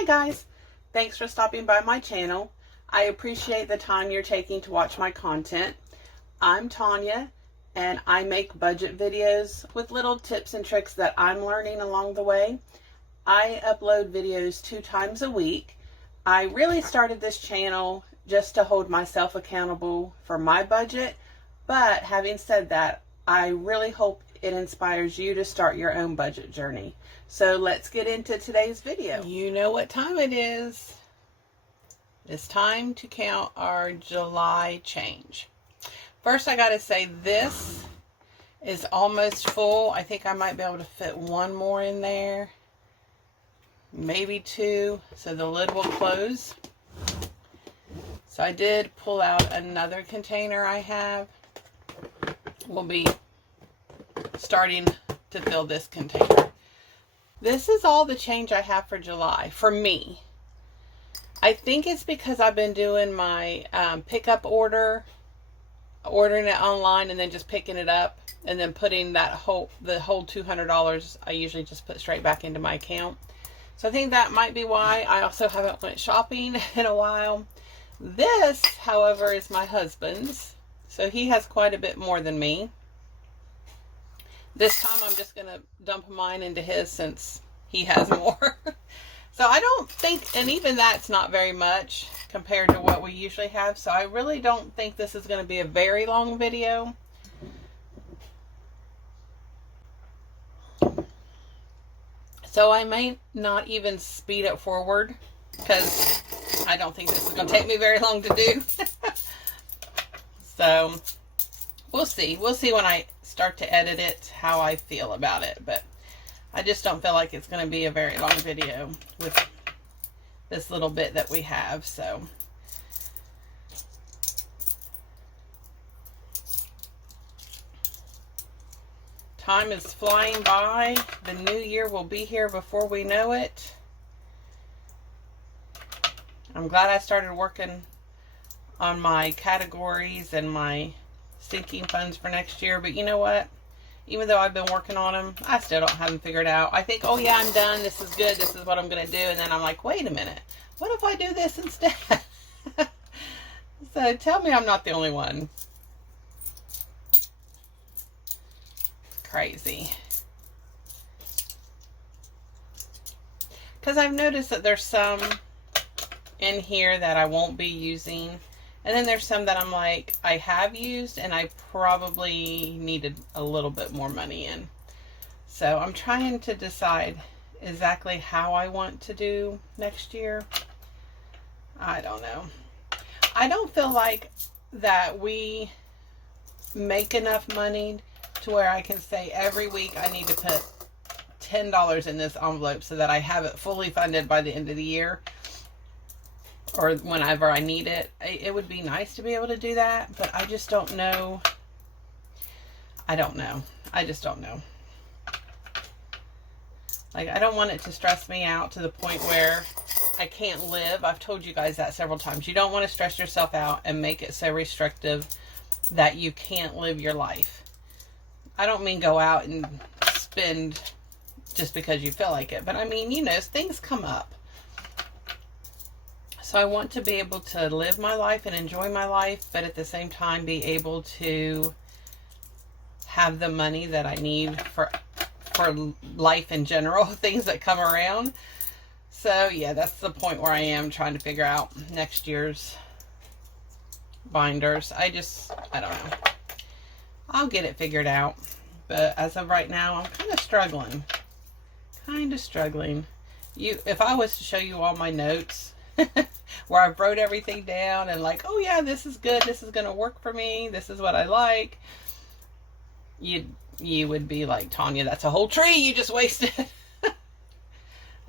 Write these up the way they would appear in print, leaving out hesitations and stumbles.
Hi guys, thanks for stopping by my channel. I appreciate the time you're taking to watch my content. I'm Tanya and I make budget videos with little tips and tricks that I'm learning along the way. I upload videos 2 times a week. I really started this channel just to hold myself accountable for my budget, but having said that, I really hope it inspires you to start your own budget journey. So let's get into today's video. You know what time it is. It's time to count our July change. First, I gotta say this is almost full. I think I might be able to fit one more in there. Maybe 2, so the lid will close. So I did pull out another container I have. We'll be starting to fill this container. This is all the change I have for July, for me. I think it's because I've been doing my pickup order, ordering it online and then just picking it up and then putting the whole $200 I usually just put straight back into my account. So I think that might be why. I also haven't went shopping in a while. This, however, is my husband's. So he has quite a bit more than me. This time I'm just going to dump mine into his since he has more. So I don't think, and even that's not very much compared to what we usually have. So I really don't think this is going to be a very long video. So I may not even speed it forward because I don't think this is going to take me very long to do. So we'll see. We'll see when I start to edit it how I feel about it. But I just don't feel like it's going to be a very long video with this little bit that we have. So time is flying by. The new year will be here before we know it. I'm glad I started working on my categories and my sinking funds for next year. But you know what? Even though I've been working on them, I still don't have them figured out. I think, oh yeah, I'm done. This is good. This is what I'm going to do. And then I'm like, wait a minute. What if I do this instead? So tell me I'm not the only one. Crazy. Because I've noticed that there's some in here that I won't be using. And then there's some that I'm like, I have used and I probably needed a little bit more money in. So I'm trying to decide exactly how I want to do next year. I don't know. I don't feel like that we make enough money to where I can say every week I need to put $10 in this envelope so that I have it fully funded by the end of the year. Or whenever I need it. It would be nice to be able to do that, but I just don't know. I don't know. I just don't know. Like, I don't want it to stress me out to the point where I can't live. I've told you guys that several times. You don't want to stress yourself out and make it so restrictive that you can't live your life. I don't mean go out and spend just because you feel like it, but I mean, you know, things come up. So I want to be able to live my life and enjoy my life, but at the same time be able to have the money that I need for life in general, things that come around. So yeah, that's the point where I am trying to figure out next year's binders. I don't know. I'll get it figured out. But as of right now, I'm kind of struggling. If I was to show you all my notes, where I wrote everything down and like, oh yeah, this is good, this is gonna work for me, this is what I like, you would be like, Tanya, that's a whole tree you just wasted.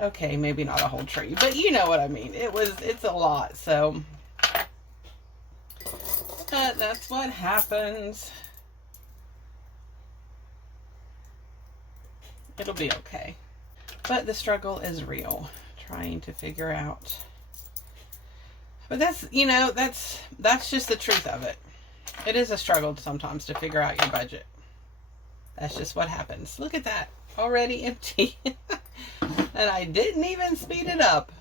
Okay, maybe not a whole tree, but you know what I mean. It's a lot. So that's what happens. It'll be okay, but the struggle is real, trying to figure out. But that's, you know, that's just the truth of it. It is a struggle sometimes to figure out your budget. That's just what happens. Look at that. Already empty. And I didn't even speed it up.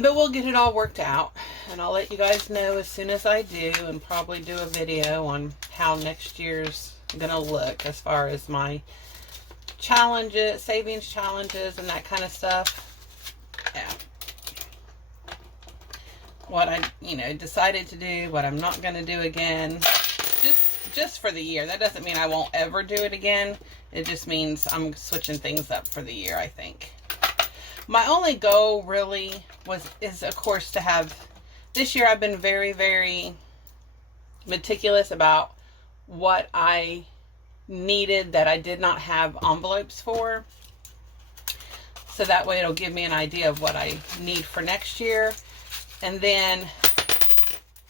But we'll get it all worked out, and I'll let you guys know as soon as I do, and probably do a video on how next year's gonna look as far as my challenges, savings challenges, and that kind of stuff. Yeah. What I, decided to do, what I'm not gonna do again, just for the year. That doesn't mean I won't ever do it again. It just means I'm switching things up for the year, I think. My only goal really is of course to have, this year I've been very, very meticulous about what I needed that I did not have envelopes for. So that way it'll give me an idea of what I need for next year. And then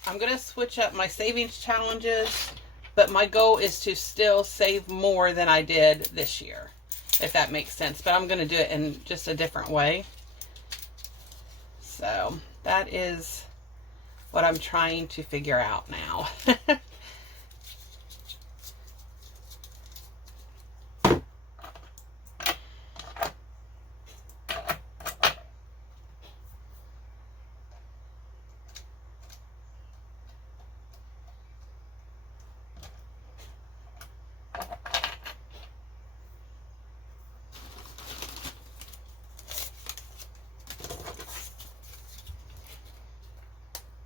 I'm going to switch up my savings challenges, but my goal is to still save more than I did this year, if that makes sense. But I'm going to do it in just a different way. So that is what I'm trying to figure out now.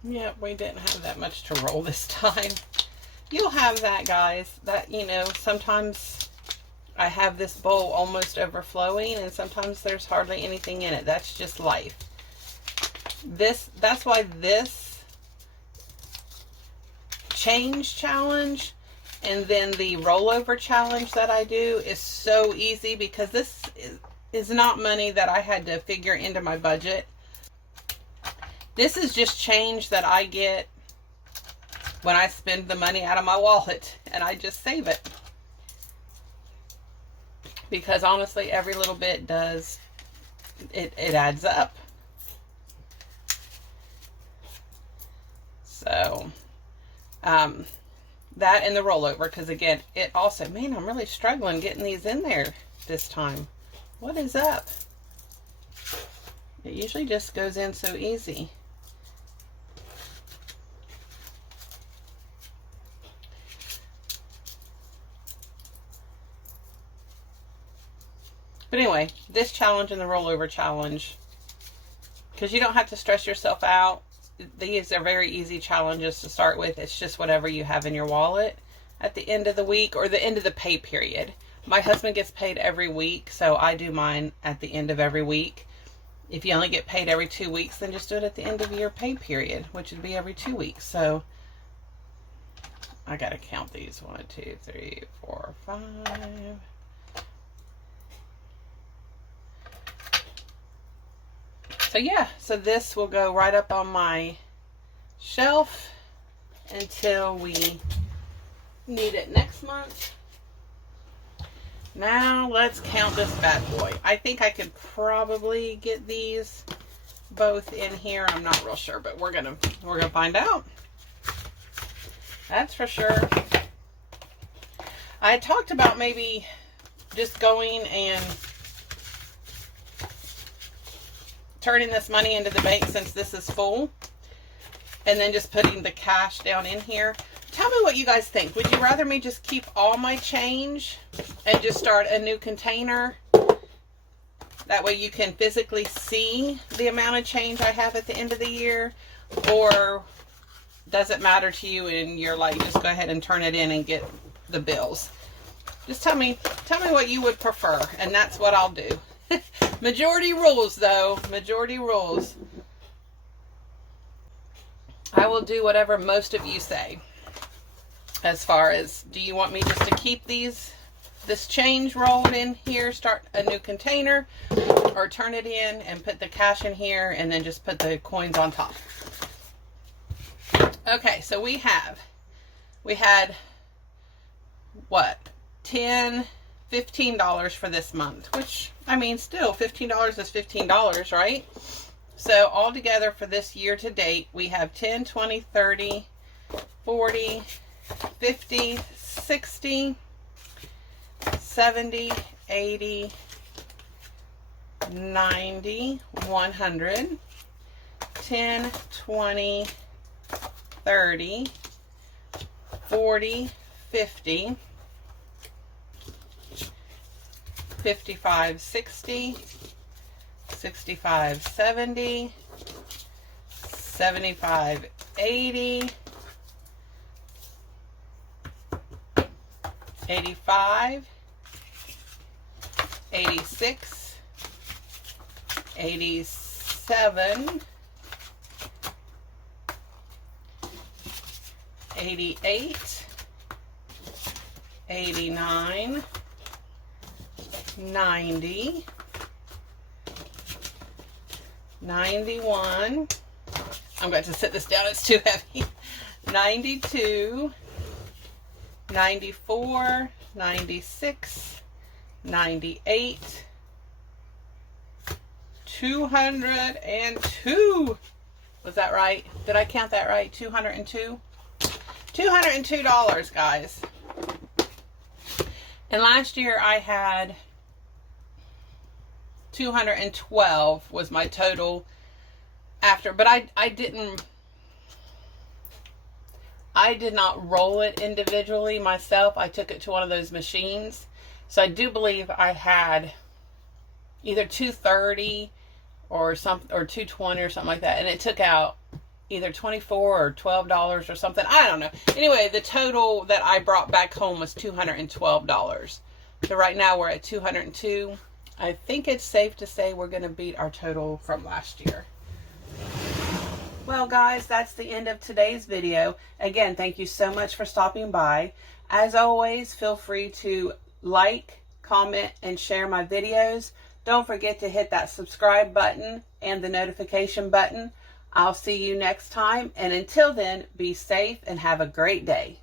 Yep, we didn't have that much to roll this time. You'll have that, guys. That, sometimes I have this bowl almost overflowing, and sometimes there's hardly anything in it. That's just life. That's why this change challenge and then the rollover challenge that I do is so easy, because this is not money that I had to figure into my budget. This is just change that I get when I spend the money out of my wallet, and I just save it. Because honestly, every little bit does, it adds up. So, that and the rollover, because again, it also, man, I'm really struggling getting these in there this time. What is up? It usually just goes in so easy. But anyway, this challenge and the rollover challenge, because you don't have to stress yourself out. These are very easy challenges to start with. It's just whatever you have in your wallet at the end of the week or the end of the pay period. My husband gets paid every week, so I do mine at the end of every week. If you only get paid every 2 weeks, then just do it at the end of your pay period, which would be every 2 weeks. So I got to count these. 1, 2, 3, 4, 5. So yeah, so this will go right up on my shelf until we need it next month. Now let's count this bad boy. I think I could probably get these both in here. I'm not real sure, but we're gonna find out. That's for sure. I had talked about maybe just going and turning this money into the bank since this is full, and then just putting the cash down in here. Tell me what you guys think. Would you rather me just keep all my change and just start a new container? That way you can physically see the amount of change I have at the end of the year. Or does it matter to you and you're like, just go ahead and turn it in and get the bills? Just tell me what you would prefer, and that's what I'll do. Majority rules, though. Majority rules. I will do whatever most of you say. As far as, do you want me just to keep this change rolled in here, start a new container, or turn it in and put the cash in here and then just put the coins on top? Okay, so we had what, $15 for this month, which, I mean, still $15 is $15, right? So all together for this year to date, we have 10, 20, 30, 40, 50, 60, 70, 80, 90, 100, 10, 20, 30, 40, 50, 55, 60, 65, 70, 75, 80, 85, 86, 87, 88, 89, 90, 91, I'm going to sit this down, it's too heavy, 92, 94, 96, 98, 202. Was that right? Did I count that right? 202? $202, guys. And last year I had 212 was my total after, but I did not roll it individually myself. I took it to one of those machines. So I do believe I had either 230 or something, or 220 or something like that. And it took out either $24 or $12 or something. I don't know. Anyway, the total that I brought back home was $212. So right now we're at 202. I think it's safe to say we're going to beat our total from last year. Well, guys, that's the end of today's video. Again, thank you so much for stopping by. As always, feel free to like, comment, and share my videos. Don't forget to hit that subscribe button and the notification button. I'll see you next time, and until then, be safe and have a great day.